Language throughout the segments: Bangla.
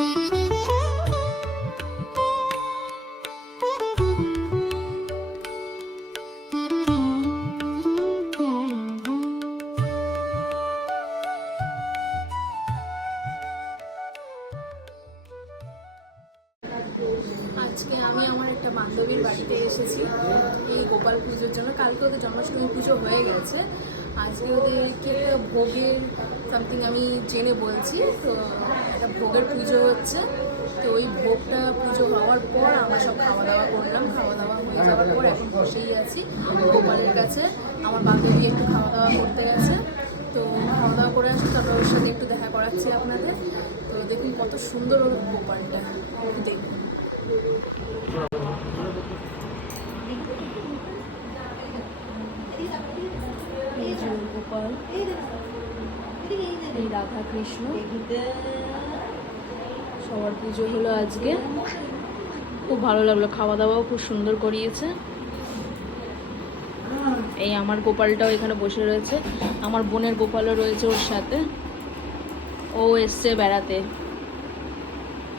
আজকে আমি আমার একটা বান্ধবীর বাড়িতে এসেছি এই গোপাল পুজোর জন্য। কালকে ওদের জন্মাষ্টমী পুজো হয়ে গেছে, আজকে ওদেরকে একটা ভোগের সামথিং আমি জেনে বলছি। তো একটা ভোগের পুজো হচ্ছে, তো ওই ভোগটা পুজো হওয়ার পর আমরা সব খাওয়া দাওয়া করলাম। খাওয়া দাওয়া হয়ে যাওয়ার পর এখন বসেই আছি গোপালের কাছে। আমার বান্ধবী একটু খাওয়া দাওয়া করতে গেছে, তো খাওয়া দাওয়া করে আসি, তারপর ওর সাথে একটু দেখা করাচ্ছি আপনাদের। তো দেখুন কত সুন্দর ওর গোপালটা, একটু দেখুন। এই যে গোপাল, এই রাধা কৃষ্ণ, সবার পুজো হলো আজকে। খুব ভালো লাগলো, খাওয়া দাওয়াও খুব সুন্দর করিয়েছে। এই আমার গোপালটাও এখানে বসে রয়েছে, আমার বোনের গোপালও রয়েছে ওর সাথে। ও এসছে বেড়াতে।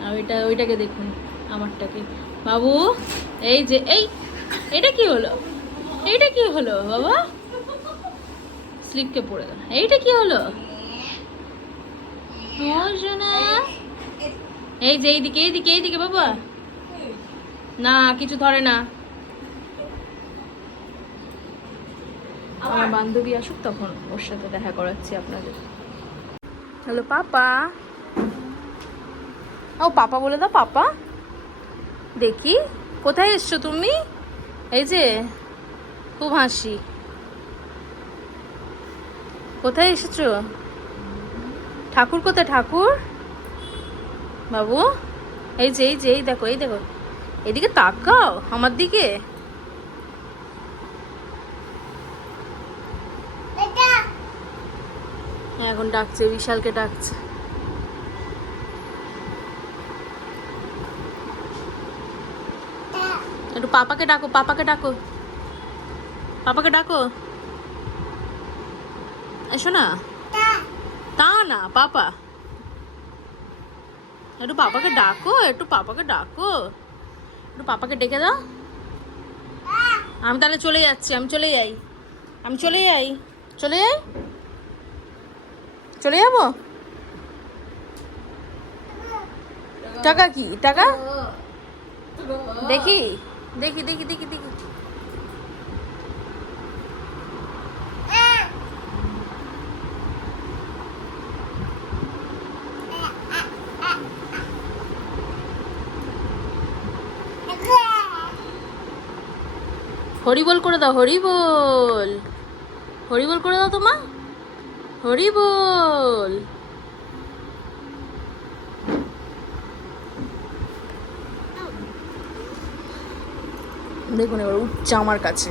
আর ওইটাকে দেখুন, আমারটাকে। বাবু এই যে এটা কি হলো? এইটা কি হলো বাবা? স্লিপকে পড়ে গেল। এইটা কি হলো? এই যে এইদিকে বাবা, না কিছু ধরে না। আমার বান্ধবী আসুক তখন ওর সাথে দেখা করাচ্ছি আপনাদের। হ্যালো পাপা, ও পাপা বলে দাও। পাপা দেখি কোথায় এসছো তুমি? এই যে খুব হাসি। কোথায় এসেছো? ঠাকুর কোথায়? ঠাকুর বাবু এই যে এই দেখো এদিকে তাকাও আমার দিকে। এখন ডাকছে, বিশালকে ডাকছে। একটু পাপাকে ডাকো, পাপাকে ডাকো। এসো না, তা না পাপা, একটু পাপাকে ডাকো, একটু পাপাকে ডেকে দাও। আমি তাহলে চলে যাচ্ছি, চলে যাবো। টাকা কি টাকা? দেখি হরিবোল করে দাও, হরিবোল করে দাও তোমা, হরিবোল। দেখুন এবার উঠছে আমার কাছে।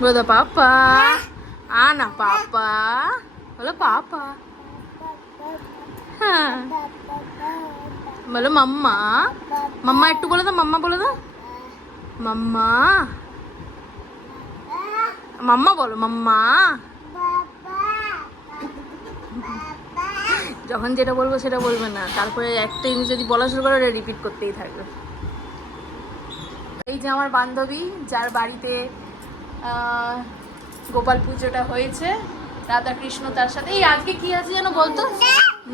বলো পাপা, না পাপা, বলো পাপা। হ্যাঁ বলো মাম্মা, একটু বলে দাও, মাম্মা বলে দাও। মাম্মা বলো, মাম্মা। যখন যেটা বলবো সেটা বলবে না, তারপরে একটা জিনিস যদি বলা শুরু করে রিপিট করতেই থাকবে। এই যে আমার বান্ধবী, যার বাড়িতে গোপাল পুজোটা হয়েছে, রাধা কৃষ্ণ তার সাথে। এই আজকে কি আছে যেন বলতো?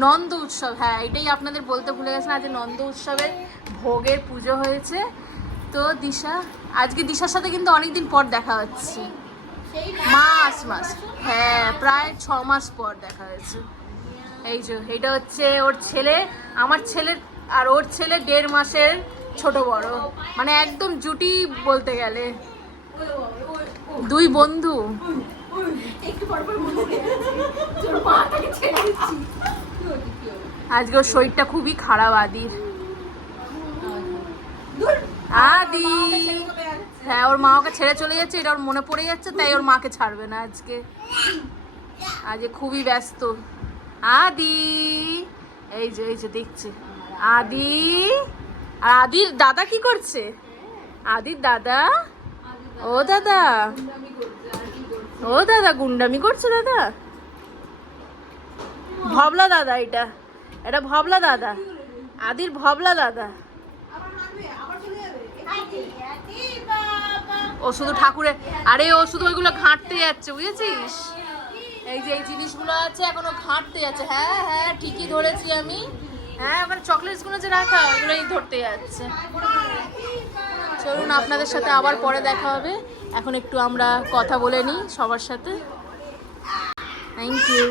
নন্দ উৎসব। হ্যাঁ এটাই আপনাদের বলতে ভুলে গেছেন, আজকে নন্দ উৎসবের ভোগের পুজো হয়েছে। তো আজকে দিশার সাথে কিন্তু অনেকদিন পর দেখা হচ্ছে, মাস হ্যাঁ প্রায় 6 মাস পর দেখা হয়েছে। এই যে এটা হচ্ছে ওর ছেলে, আমার ছেলের আর ওর ছেলে 1.5 মাসের ছোট বড়, মানে একদম জুটি বলতে গেলে, দুই বন্ধু। আজকে ওর শরীরটা খুবই খারাপ আদির। হ্যাঁ ওর মা ওকে ছেড়ে চলে যাচ্ছে, এটা ওর মনে পড়ে যাচ্ছে, তাই ওর মাকে ছাড়বে না আজকে খুবই ব্যস্ত। এই যে দেখছে আর আদির দাদা কি করছে? আদির দাদা, ও দাদা গুন্ডামি করছে। দাদা ভবলা দাদা, এটা ভবলা দাদা। আদির ভবলা দাদা ও শুধু ঠাকুরের, আরে ও শুধু ওইগুলো ঘাঁটতে যাচ্ছে, বুঝেছিস? এই যে এই জিনিসগুলো আছে এখনো ঘাঁটতে যাচ্ছে। হ্যাঁ হ্যাঁ ঠিকই ধরেছি আমি। হ্যাঁ ওখানে চকলেটসগুলো যে রাখা ওগুলোই ধরতে যাচ্ছে। চলুন আপনাদের সাথে আবার পরে দেখা হবে, এখন একটু আমরা কথা বলে নিই সবার সাথে। Thank you.